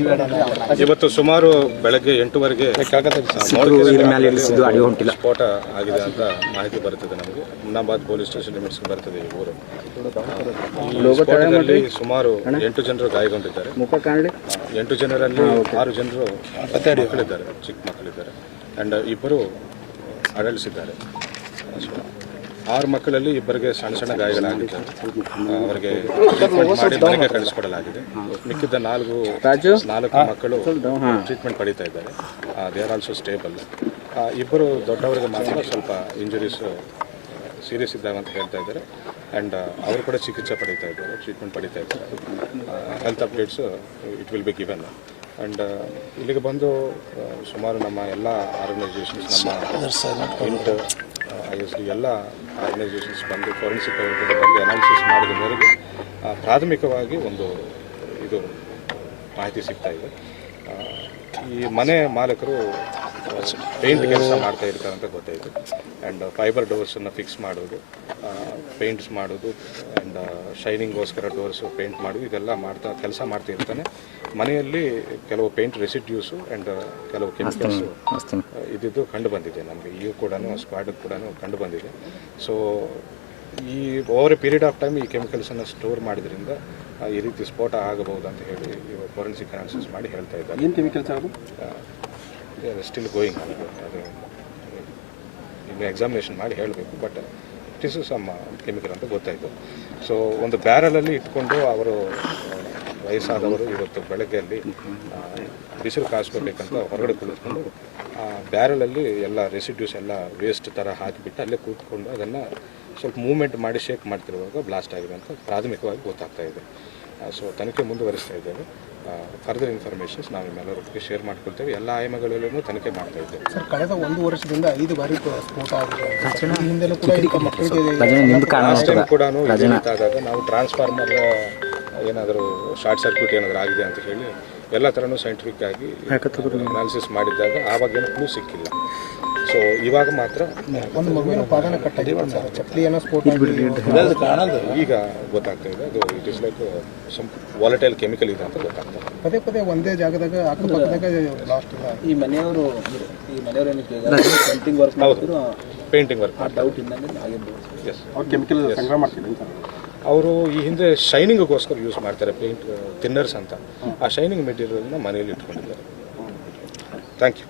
ಇವತ್ತು ಸುಮಾರು ಬೆಳಗ್ಗೆ 8:00ವರೆಗೆ ಸ್ಫೋಟ ಆಗಿದೆ ಅಂತ ಮಾಹಿತಿ ಬರುತ್ತದೆ. ನಮಗೆ ಹುಮ್ನಾಬಾದ್ ಪೊಲೀಸ್ ಸ್ಟೇಷನ್ ಲಿಮಿಟ್ಸ್ ಬರ್ತದೆ ಈ ಊರು. ಈ ಸ್ಫೋಟದಲ್ಲಿ ಸುಮಾರು 8 ಜನರು ಗಾಯಗೊಂಡಿದ್ದಾರೆ. 8 ಜನರಲ್ಲಿ 6 ಜನರು ಮಕ್ಕಳಿದ್ದಾರೆ, ಚಿಕ್ಕ ಮಕ್ಕಳಿದ್ದಾರೆ, ಆ್ಯಂಡ್ 2 ಅಡಲ್ಟ್ಸ್ ಇದ್ದಾರೆ. 6 ಮಕ್ಕಳಲ್ಲಿ 2ರಿಗೆ ಸಣ್ಣ ಸಣ್ಣ ಗಾಯಗಳಾಗಿದ್ದಾರೆ. ಅವರಿಗೆ ಟ್ರೀಟ್ಮೆಂಟ್ ಮಾಡಿ ಮನೆಗೆ ಕಳಿಸ್ಕೊಡಲಾಗಿದೆ. ಮಿಕ್ಕಿದ್ದ 4 ಮಕ್ಕಳು ಟ್ರೀಟ್ಮೆಂಟ್ ಪಡೀತಾ ಇದ್ದಾರೆ. They are also stable. 2 ದೊಡ್ಡವರಿಗೆ ಮಾತ್ರ ಸ್ವಲ್ಪ ಇಂಜುರೀಸ್ ಸೀರಿಯಸ್ ಇದ್ದಾವೆ ಅಂತ ಹೇಳ್ತಾ ಇದ್ದಾರೆ. ಆ್ಯಂಡ್ ಅವರು ಕೂಡ ಚಿಕಿತ್ಸೆ ಪಡೀತಾ ಇದ್ದಾರೆ, ಟ್ರೀಟ್ಮೆಂಟ್ ಪಡೀತಾ ಇದ್ದಾರೆ. Health updates it will be given. And ಇಲ್ಲಿಗೆ ಬಂದು ಸುಮಾರು ನಮ್ಮ ಎಲ್ಲ ಆರ್ಗನೈಸೇಷನ್ಸ್, ನಮ್ಮ ಇಂಟ್ ISD ಎಲ್ಲ ಆರ್ಗನೈಸೇಷನ್ಸ್ ಬಂದು ಫೋರೆನ್ಸಿಕ್ ಅವರು ಕೂಡ ಬಂದು ಅನಾಲಿಸಿಸ್ ಮಾಡಿದ ಮೇರೆಗೆ ಪ್ರಾಥಮಿಕವಾಗಿ ಒಂದು ಇದು ಮಾಹಿತಿ ಸಿಗ್ತಾ ಇದೆ. ಈ ಮನೆ ಮಾಲೀಕರು ಪೇಂಟ್ ಕೆಲಸ ಮಾಡ್ತಾ ಇರ್ತಾರೆ ಅಂತ ಗೊತ್ತಾಯಿತು. ಆ್ಯಂಡ್ ಫೈಬರ್ ಡೋರ್ಸನ್ನು ಫಿಕ್ಸ್ ಮಾಡೋದು, ಪೇಂಟ್ಸ್ ಮಾಡೋದು, ಆ್ಯಂಡ್ ಶೈನಿಂಗ್ಗೋಸ್ಕರ ಡೋರ್ಸು ಪೇಂಟ್ ಮಾಡೋದು, ಇದೆಲ್ಲ ಕೆಲಸ ಮಾಡ್ತಾ ಇರ್ತಾನೆ. ಮನೆಯಲ್ಲಿ ಕೆಲವು ಪೇಂಟ್ ರೆಸಿಡ್ಯೂಸು ಆ್ಯಂಡ್ ಕೆಲವು ಕೆಮಿಕಲ್ಸು ಇದ್ದಿದ್ದು ಕಂಡು ಬಂದಿದೆ. ನಮಗೆ ಈಗ ಕೂಡ ಸ್ಕ್ವಾಡ್ ಕೂಡ ಕಂಡು ಬಂದಿದೆ. ಸೊ ಈ over A period of time ಈ ಕೆಮಿಕಲ್ಸನ್ನು ಸ್ಟೋರ್ ಮಾಡಿದ್ರಿಂದ ಈ ರೀತಿ ಸ್ಫೋಟ ಆಗಬಹುದು ಅಂತ ಹೇಳಿ ಫೋರೆನ್ಸಿಕ್ ಅನಾಲಿಸಿಸ್ ಮಾಡಿ ಹೇಳ್ತಾ ಇದ್ದಾರೆ. ಏನು ಕೆಮಿಕಲ್ಸ್ ಅದು ಸ್ಟಿಲ್ ಗೋಯಿಂಗ್. ಅದು ಇನ್ನು ಎಕ್ಸಾಮಿನೇಷನ್ ಮಾಡಿ ಹೇಳಬೇಕು. But it is some chemical ಅಂತ ಗೊತ್ತಾಯಿತು. ಸೊ ಒಂದು ಬ್ಯಾರಲಲ್ಲಿ ಇಟ್ಕೊಂಡು ಅವರು ವಯಸ್ಸಾದವರು ಇವತ್ತು ಬೆಳಗ್ಗೆಯಲ್ಲಿ ಬಿಸಿಲು ಕಾಯಿಸ್ಕೋಬೇಕಂತ ಹೊರಗಡೆ ಕುಳಿತುಕೊಂಡು ಬ್ಯಾರಲಲ್ಲಿ ಎಲ್ಲ ರೆಸಿಡ್ಯೂಸ್ ಎಲ್ಲ ವೇಸ್ಟ್ ಥರ ಹಾಕಿಬಿಟ್ಟು ಅಲ್ಲೇ ಕೂತ್ಕೊಂಡು ಅದನ್ನು ಸ್ವಲ್ಪ ಮೂವ್ಮೆಂಟ್ ಮಾಡಿ ಶೇಕ್ ಮಾಡ್ತಿರುವಾಗ ಬ್ಲಾಸ್ಟ್ ಆಗಿದೆ ಅಂತ ಪ್ರಾಥಮಿಕವಾಗಿ ಗೊತ್ತಾಗ್ತಾ ಇದೆ. ಸೊ ತನಿಖೆ ಮುಂದುವರಿಸ್ತಾ ಇದ್ದೇವೆ. ಫರ್ದರ್ ಇನ್ಫಾರ್ಮೇಷನ್ಸ್ ನಾವು ನಿಮ್ಮೆಲ್ಲರೊಟ್ಟಿಗೆ ಶೇರ್ ಮಾಡ್ಕೊಳ್ತೇವೆ. ಎಲ್ಲ ಆಯಾಮಗಳಲ್ಲೂ ತನಿಖೆ ಮಾಡ್ತಾ ಇದ್ದೇವೆ. ಸರ್, ಕಳೆದ 1 ವರ್ಷದಿಂದ 5 ಬಾರಿ ಸ್ಫೋಟ ಆಗಿದೆ. ಲಾಸ್ಟ್ ಟೈಮ್ ಕೂಡ ಆದಾಗ ನಾವು ಟ್ರಾನ್ಸ್ಫಾರ್ಮರ್ ಏನಾದರೂ ಶಾರ್ಟ್ ಸರ್ಕ್ಯೂಟ್ ಏನಾದರೂ ಆಗಿದೆ ಅಂತ ಹೇಳಿ ಎಲ್ಲ ಥರನೂ ಸೈಂಟಿಫಿಕ್ ಆಗಿ ಅನಾಲಿಸಿಸ್ ಮಾಡಿದ್ದಾಗ ಆವಾಗೇನು ಕ್ಲೂ ಸಿಕ್ಕಿಲ್ಲ. ಸೊ ಇವಾಗ ಮಾತ್ರ ಒಂದು ಮಗುವಿನ ಪಾದನ ಕಟ್ಟಿದೆ, ಚಪ್ಪಲಿ ಏನೋ ಸ್ಫೋಟ ಈಗ ಗೊತ್ತಾಗ್ತಾ ಇದೆ. ಅದು it is like some volatile chemical ಇದೆ ಅಂತ ಗೊತ್ತಾಗ್ತದೆ. ಪದೇ ಒಂದೇ ಜಾಗದಾಗ ಅಕ್ಕಪಕ್ಕದಾಗ ಬ್ಲಾಸ್ಟ್ ಇಲ್ಲ. ಈ ಮನೆಯವರು painting work doubt S chemical ಸಂಗ್ರಹ ಮಾಡ್ತಿದ್ದಾರೆ. ಅವರು ಈ ಹಿಂದೆ ಶೈನಿಂಗ್ಗೋಸ್ಕರ ಯೂಸ್ ಮಾಡ್ತಾರೆ, ಪೇಂಟ್ ಥಿನ್ನರ್ಸ್ ಅಂತ. ಆ ಶೈನಿಂಗ್ ಮೆಟೀರಿಯಲ್ನ ಮನೆಯಲ್ಲಿ ಇಟ್ಕೊಂಡಿದ್ದಾರೆ. Thank you.